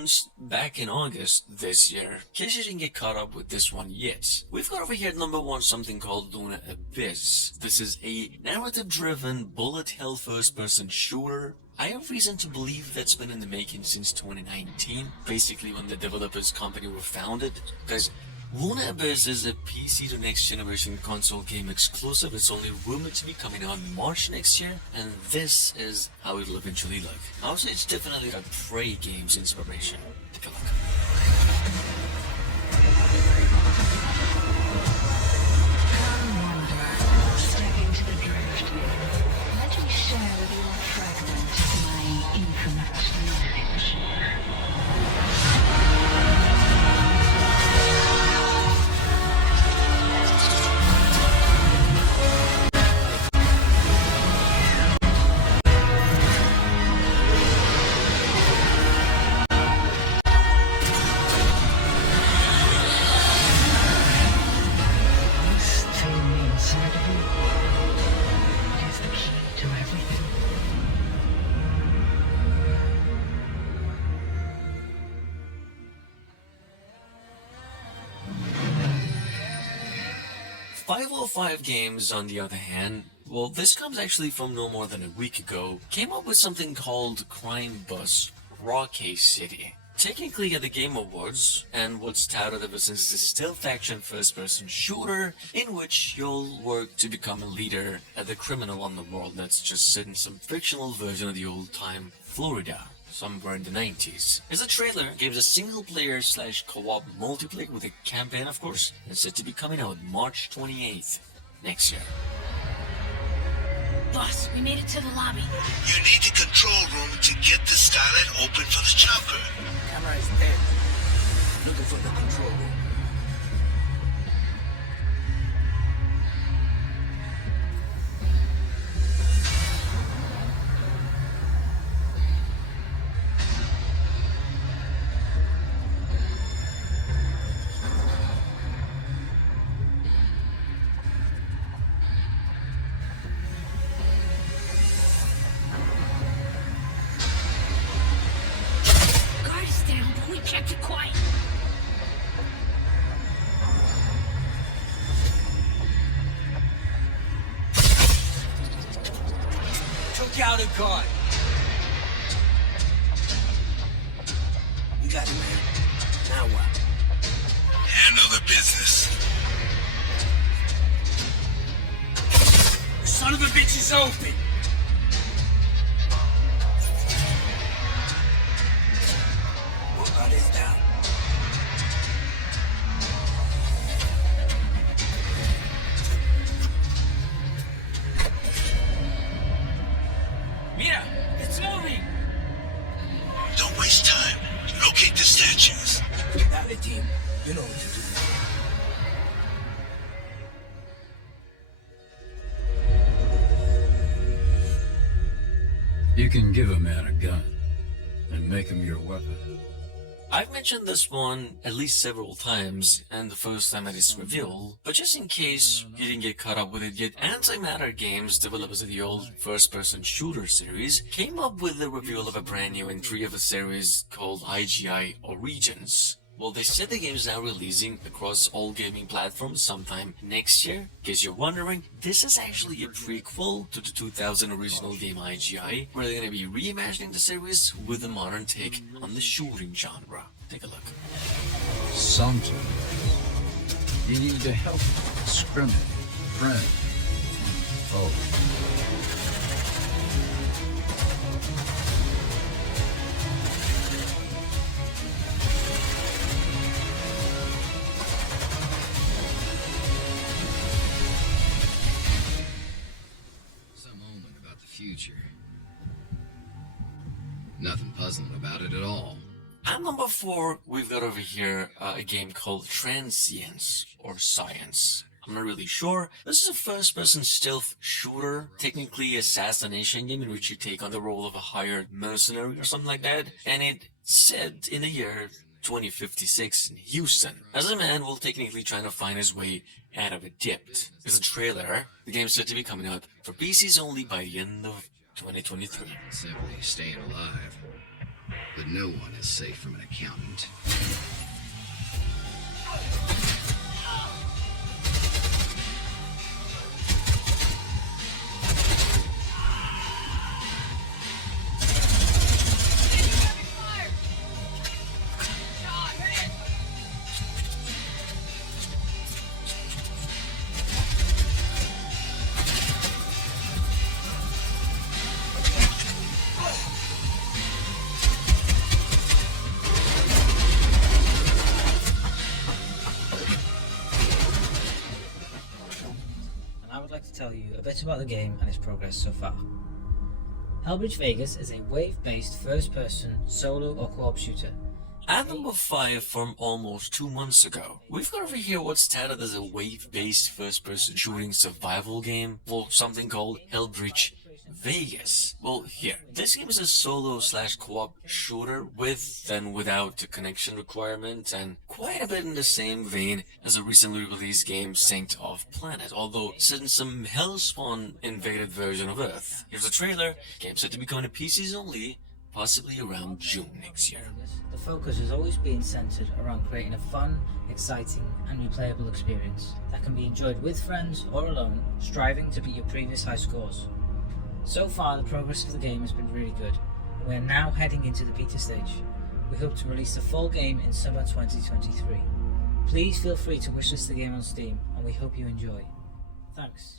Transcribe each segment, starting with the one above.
announced back in August this year. In case you didn't get caught up with this one yet, we've got over here at number 1 something called Luna Abyss. This is a narrative-driven bullet hell first-person shooter. I have reason to believe that's been in the making since 2019, basically when the developers company were founded, because Luna Abyss is a PC to next generation console game exclusive. It's only rumored to be coming out in March next year, and this is how it'll eventually look. I would say it's definitely a Prey Games inspiration. Take a look. Come wanderer, step into the drift. Let me share with you a fragment of my infinite knowledge. 505 Games, on the other hand, well, this comes actually from no more than a week ago, came up with something called Crime Bus Rocky City. Technically at the Game Awards, and what's touted ever since is a stealth action first-person shooter in which you'll work to become a leader at the criminal underworld that's just set in some fictional version of the old-time Florida, somewhere in the 90s. As a trailer gives a single-player / co-op multiplayer with a campaign, of course, and set to be coming out March 28th next year. Boss, we made it to the lobby. You need the control room to get the skylight open for the chopper. Camera is dead. Looking for the control room. Kept it quiet. Took out a guard. You got it, man. Now what? Handle the business. The son of a bitch is open. This down. Mira, it's moving. Don't waste time. Locate the statues. Got it, team. You know what to do. You can give a man a gun and make him your weapon. I've mentioned this one at least several times, and the first time at its reveal, but just in case you didn't get caught up with it yet, Antimatter Games, developers of the old first-person shooter series, came up with the reveal of a brand new entry of a series called IGI Origins. Well, they said the game is now releasing across all gaming platforms sometime next year. In case you're wondering, this is actually a prequel to the 2000 original game IGI, where they're going to be reimagining the series with a modern take on the shooting genre. Take a look. Sometimes you need to help discriminate friend from foe. Future. Nothing puzzling about it at all. At number 4, we've got over here a game called Transience, or Science. I'm not really sure. This is a first-person stealth shooter, technically assassination game in which you take on the role of a hired mercenary or something like that, and it's set in the year 2056 in Houston, as a man will technically trying to find his way out of a dip. As a trailer, the game's set to be coming out for PCs only by the end of 2023. Simply staying alive. but no one is safe from an accountant. To tell you a bit about the game and its progress so far. Hellbridge Vegas is a wave-based first-person solo or co-op shooter. At number 5 from almost 2 months ago, we've got over here what's touted as a wave-based first-person shooting survival game, or something called Hellbridge Vegas. Well, here, this game is a solo/co-op shooter with and without the connection requirement, and quite a bit in the same vein as a recently released game, Saint of Planet, although set in some Hellspawn invaded version of Earth. Here's a trailer, game set to be coming to PCs only, possibly around June next year. The focus has always been centered around creating a fun, exciting and replayable experience that can be enjoyed with friends or alone, striving to beat your previous high scores. So far, the progress of the game has been really good. We are now heading into the beta stage. We hope to release the full game in summer 2023. Please feel free to wishlist the game on Steam, and we hope you enjoy. Thanks.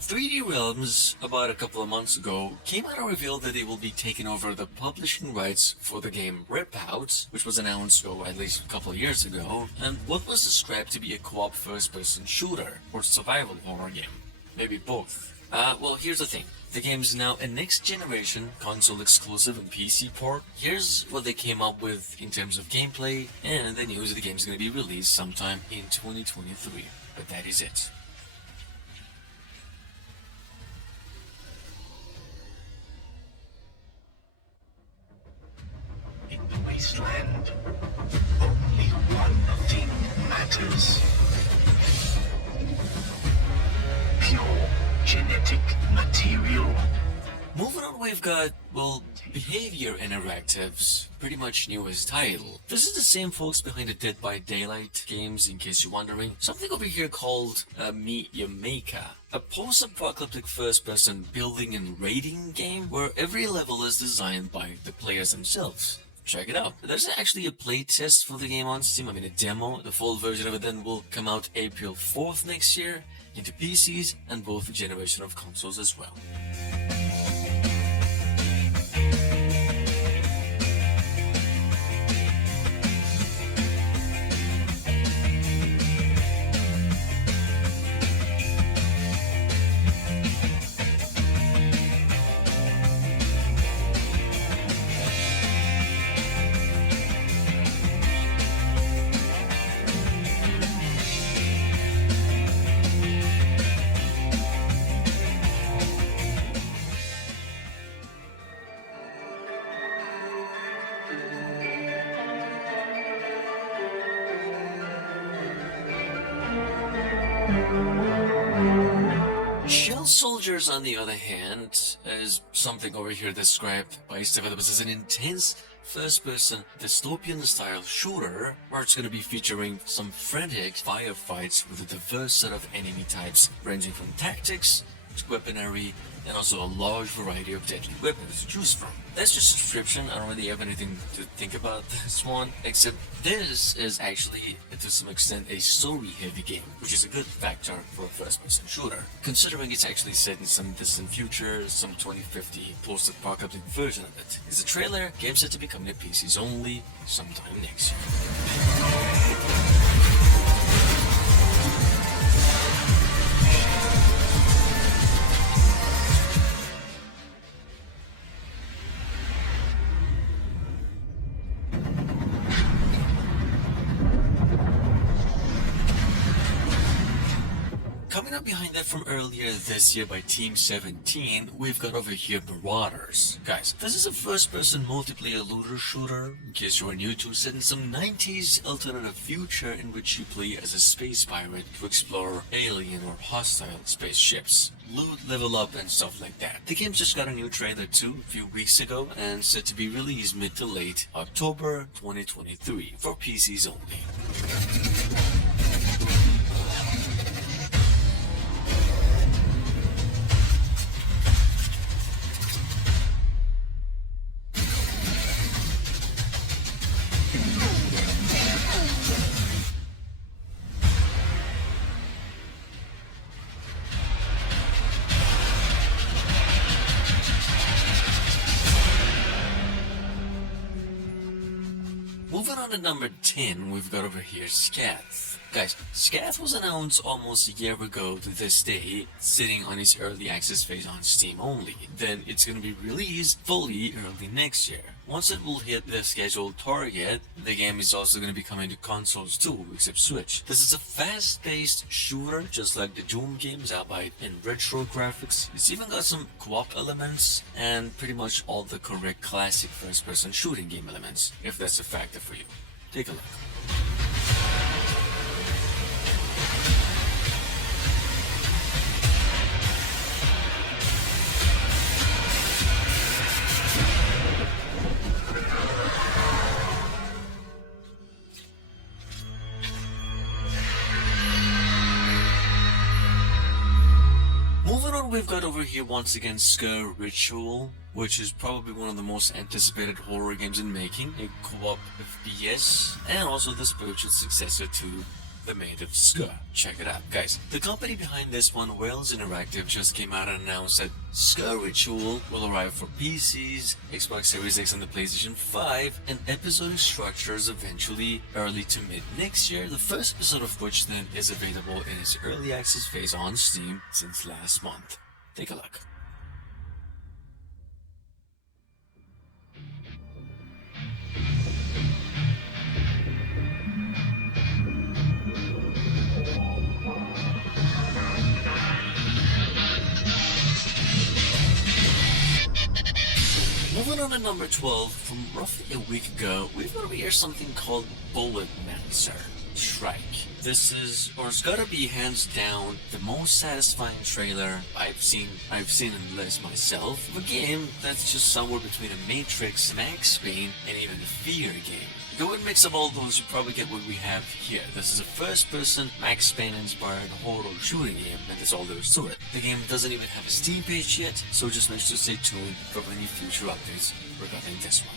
"3D Realms," about a couple of months ago, came out and revealed that they will be taking over the publishing rights for the game Rip Out, which was announced at least a couple of years ago, and what was described to be a co-op first-person shooter or survival horror game. Maybe both. Well, here's the thing. The game is now a next-generation console exclusive and PC port. Here's what they came up with in terms of gameplay, and the news that the game is going to be released sometime in 2023. But that is it. In the wasteland, only one thing matters. Pure genetic material. Moving on, we've got, well, Behavior Interactive's pretty much newest title. This is the same folks behind the Dead by Daylight games, in case you're wondering. Something over here called Meet Your Maker, a post-apocalyptic first-person building and raiding game where every level is designed by the players themselves. Check it out. There's actually a playtest for the game on Steam, a demo. The full version of it then will come out April 4th next year into PCs and both generation of consoles as well. Shell Soldiers, on the other hand, is something over here described by its developers as an intense first-person dystopian-style shooter where it's going to be featuring some frantic firefights with a diverse set of enemy types ranging from tactics to weaponry and also a large variety of deadly weapons to choose from. That's just a description. I don't really have anything to think about this one, except this is actually, to some extent, a story-heavy game, which is a good factor for a first-person shooter, considering it's actually set in some distant future, some 2050 post-apocalyptic version of it. It's a trailer, game set to be coming to PCs only sometime next year. Coming up behind that from earlier this year by Team 17, we've got over here Marauders. Guys, this is a first-person multiplayer looter shooter, in case you are new to, set in some 90s alternative future in which you play as a space pirate to explore alien or hostile spaceships, loot, level up, and stuff like that. The game just got a new trailer too a few weeks ago and set to be released mid to late October 2023 for PCs only. Moving on to number 10, we've got over here Scath. Guys, Scath was announced almost a year ago to this day, sitting on its early access phase on Steam only. Then it's gonna be released fully early next year. Once it will hit the scheduled target, the game is also gonna be coming to consoles too, except Switch. This is a fast-paced shooter, just like the Doom games, albeit in retro graphics. It's even got some co-op elements, and pretty much all the correct classic first-person shooting game elements, if that's a factor for you. Take a look. We've got over here once again Scare Ritual, which is probably one of the most anticipated horror games in making, a co-op FPS, and also the spiritual successor to the Maid of Scare. Check it out, guys. The company behind this one, Wales Interactive, just came out and announced that Scare Ritual will arrive for PCs, Xbox Series X and the PlayStation 5, and episodic structures eventually early to mid next year, the first episode of which then is available in its early access phase on Steam since last month. Take a look. Moving on to number 12, from roughly a week ago, we've got over here something called Bullet Mancer Strike. This is, or it's gotta be hands down, the most satisfying trailer I've seen in this myself, of a game that's just somewhere between a Matrix, Max Payne, and even a Fear game. Go and mix up all those, you probably get what we have here. This is a first-person, Max Payne-inspired horror shooting game, and that's all there is to it. The game doesn't even have a Steam page yet, so just make sure to stay tuned for any future updates regarding this one.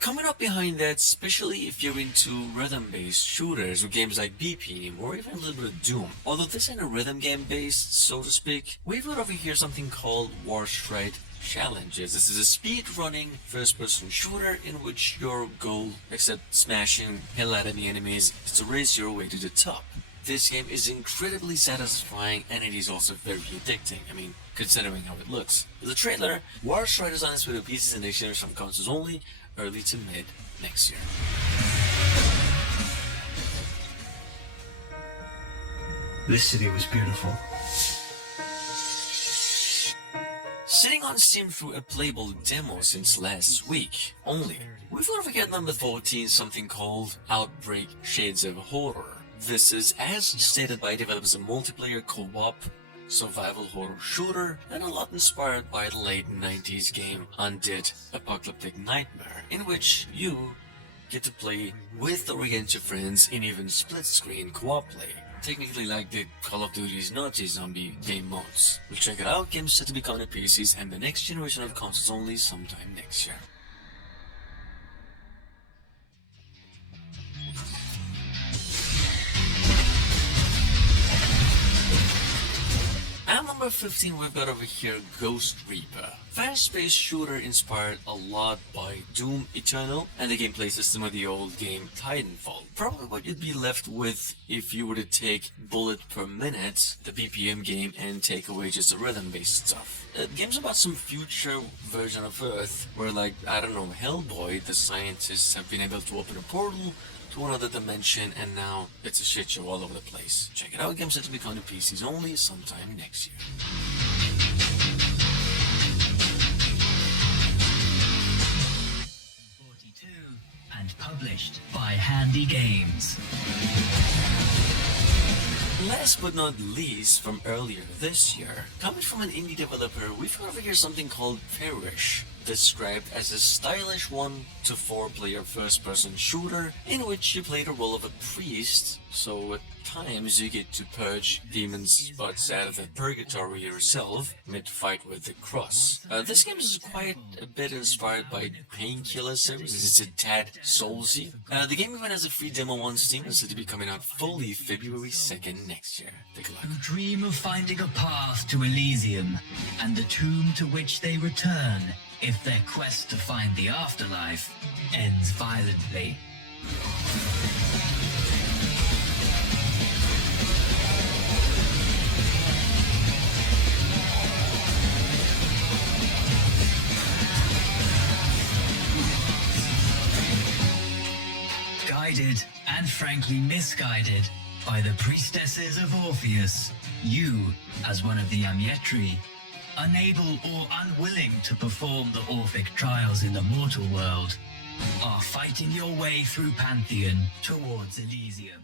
Coming up behind that, especially if you're into rhythm-based shooters or games like BP or even a little bit of Doom. Although this ain't a rhythm game based, so to speak, we've got over here something called Warstride Challenges. This is a speed-running first-person shooter in which your goal, except smashing hell out of the enemies, is to race your way to the top. This game is incredibly satisfying and it is also very addicting. I mean, considering how it looks. The trailer, Warstride is on its way to PCs and next generation consoles only, early to mid next year. This city was beautiful. Sitting on Steam through a playable demo since last week only, we've over here at number 14 something called Outbreak Shades of Horror. This is, as stated by developers, a multiplayer co-op survival horror shooter, and a lot inspired by the late 90s game Undead Apocalyptic Nightmare, in which you get to play with or against your friends in even split-screen co-op play. Technically like the Call of Duty's Nazi Zombie game modes. We'll check it out, games set to be coming to PCs and the next generation of consoles only sometime next year. And number number 15, we've got over here Ghost Reaper. Fast-paced shooter inspired a lot by Doom Eternal and the gameplay system of the old game Titanfall. Probably what you'd be left with if you were to take bullet per minute, the BPM game, and take away just the rhythm-based stuff. The game's about some future version of Earth where, like, I don't know, Hellboy, the scientists have been able to open a portal to another dimension, and now it's a shit show all over the place. Check it out, game's set to be coming to PCs only sometime next year. 42 and published by Handy Games. Last but not least, from earlier this year, coming from an indie developer, we've got over here something called Perish, described as a stylish 1 to 4 player first-person shooter in which you play the role of a priest, so at times you get to purge demons' butts out of the purgatory yourself mid-fight with the cross. This game is quite a bit inspired by Painkiller series, it's a tad soulsy. The game even has a free demo on Steam and is said to be coming out fully February 2nd next year. Take a look. Who dream of finding a path to Elysium and the tomb to which they return if their quest to find the afterlife ends violently. Guided and frankly misguided by the priestesses of Orpheus, you, as one of the Amietri, unable or unwilling to perform the Orphic trials in the mortal world, are fighting your way through Pantheon towards Elysium.